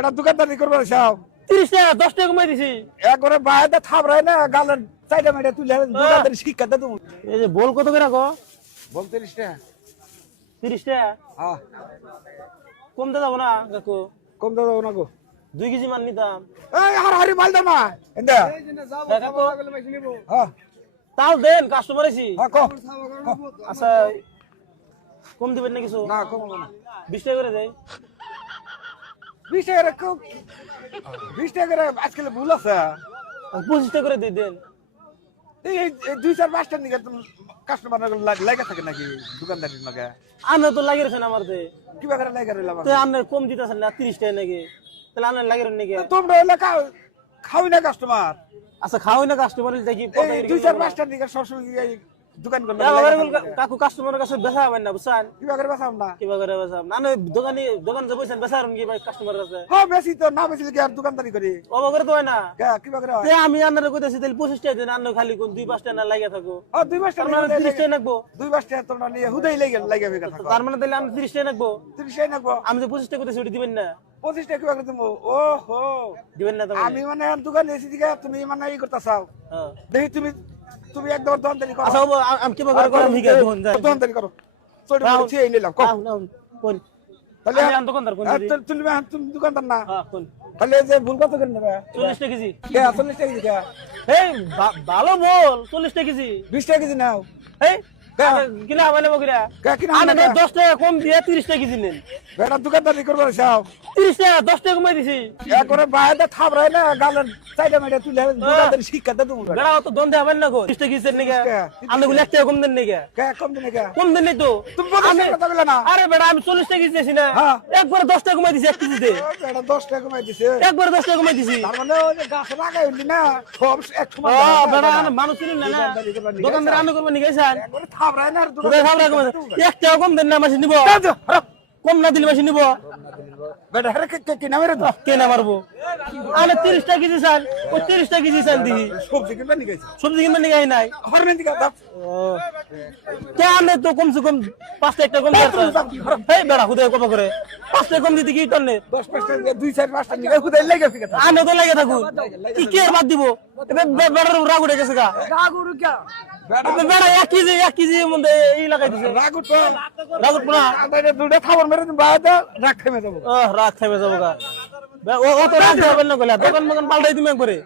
এটা দোকানদারি করবার সব 30 টাকা 10 টাকা কমাই দিছি। একবারে বাইরে থাবরাই না গালের চাইটা মেটা তুলে দোকানদারি শিক্ষা দে তুমি এই যে বল কত করে রাখো? বল 30 টাকা 30 টাকা হ্যাঁ কমতে যাবো না কাকু? কম দাও না গো 2 কেজি মান নিতাম। এই হারি মাল দাও না এন্দা কাকু হ্যাঁ তাও দেন, কাস্টমার আছি। হ্যাঁ কো আচ্ছা কম দিবেন না কিছু? না কম না 20 টাকা করে দেয়। 20 টাকা রাখো 20 টাকা করে আজকাল ভুল আছে 25 টাকা করে দিয়ে দেন। এই 2-4-5 টা নিকে কাস্টমার লাগা থাকে নাকি দোকানদারির লাগে আপনি তো লাগিয়ে রেখেছেন আমার তে। কি বাগারে লাগা রইলাম তো আপনি কম দিতেছেন না 30 টাকা নাকি? তাহলে আপনি লাগিয়ে রেখেছেন নাকি? তোমরা এলাকা খাওই না কাস্টমার আচ্ছা খাওয়াই না কাস্টমার দেখি এই 2-4-5 টা নিকে সবসময় এই দোকান করলে কাকু কাস্টমারের কাছে বেচা হবেন না বুঝছেন? কি বাগারে বাসাম না কিবা করে বেচা না দোকান যে বসেন বেচা হবেন কি ভাই কাস্টমারের কাছে? হ্যাঁ বেশি তো না বেশি কি আর দোকানদারি করি অবা করে তো হয় না। কি বাগারে তে আমি আপনারা কইতাছি তাহলে 25 টাকা দেন, আপনি খালি কোন 2-5 টাকা না লাগিয়ে থাকো। ও 2-5 টা তার মানে 30 টাকা নাকবো। 2-5 টা তোমরা নিয়ে হুদাই লাগাবে কথা তার মানে তাহলে আমি 30 টাকা নাকবো। 30 টাকা নাকবো আমি যে 25 টাকা কইতেছি ওটা দিবেন না? 25 টাকা কি বাগারে তুমি ও হো দিবেন না তো? আমি মানে দোকান এসে দিকে তুমি মানে ই করতে চাও হ্যাঁ দেখি তুমি একদম দোকানদারি করো আচ্ছা আমি কিবা করে করাম ঠিক আছে, দোকান যাই। দোকানদারি করো চড়ি বলছি এই নিলাম কো কোন তাহলে আমি দোকানদার কোন দিদি? তুমি দোকানদার না হ্যাঁ কোন তাহলে যে ভুল কত করে নেবে 40 টাকা কেজি। কে 40 টাকা দিকে এই ভালো বল 40 টাকা কেজি। 20 টাকা কেজি নাও এই কিনা হবে না বকিরা? কে কিনা আমি 10 টাকা কম দিয়ে 30 টাকা কেজি নেন। বেটা দোকানদারি করবার সব 30 টাকা 10 টাকা কমাই দিছি। একবারে বাইরে থাবরাই না গালের চাইটা মেটা তুলে দোকানদারি শিক্ষা দে তুমি বেড়া অত দন্দে হবেন না গো 30 টাকা কেজি নাকি? আপনি গুলো 1 টাকা কম দেন নাকি? কে কম দিনে কে কম দেন নাই তো। তুমি 50 টাকা বলে না আরে বেড়া আমি 40 টাকা কেজি দিছি না, হ্যাঁ। একবারে 10 টাকা কমাই দিছি 1 কেজিতে। বেটা 10 টাকা কমাই দিছে একবারে 10 টাকা কমাই দিছি। তার মানে ওই যে গাছ লাগাই হইলি না সব এক সময় বেড়া মানুষ চিনুন না না, দোকানদার আনো করবেন নাকি গেছেন? একবারে থাবরাই না কোথায় খাবার কম 1 টাকা কম দেন না, মাসি নিব। কম না দিলে মাসি নিব। বেটা হেরে কে নামে রে তো কে না মারবো? আরে 30 টাকা কেজি চান, ওই 30 টাকা কেজি চান দিহি। সবজি কিনবা নি গেছে সবজি কিনবেন নাকি? নাই হরমেন দিকে দাও কে আনে তো কমসে কম 5 টাকা কম দিতে। এই বেড়া হুদয় কত করে 5 টাকা কম দিতে কি টনে? 10-5 টাকা 2-4-5 টাকা নিয়ে হুদাই লাগা ফিকা আনে তো লাগে থাকুন কি কে বাদ দিব? বেড়ার রাগ উঠে গেছে গা। রাগুরু কে বেড়া 1 কেজি মধ্যে এই লাগাই দিছে। রাগুর তো রাগুট না আদারে দুটো খাবার মেরে তুমি বাইরে রাখ থেমে যাবো রাগ থেমে যাবো গা। ও তো রাগ হবে না, দোকান পাল্টাই তুমি একবারে।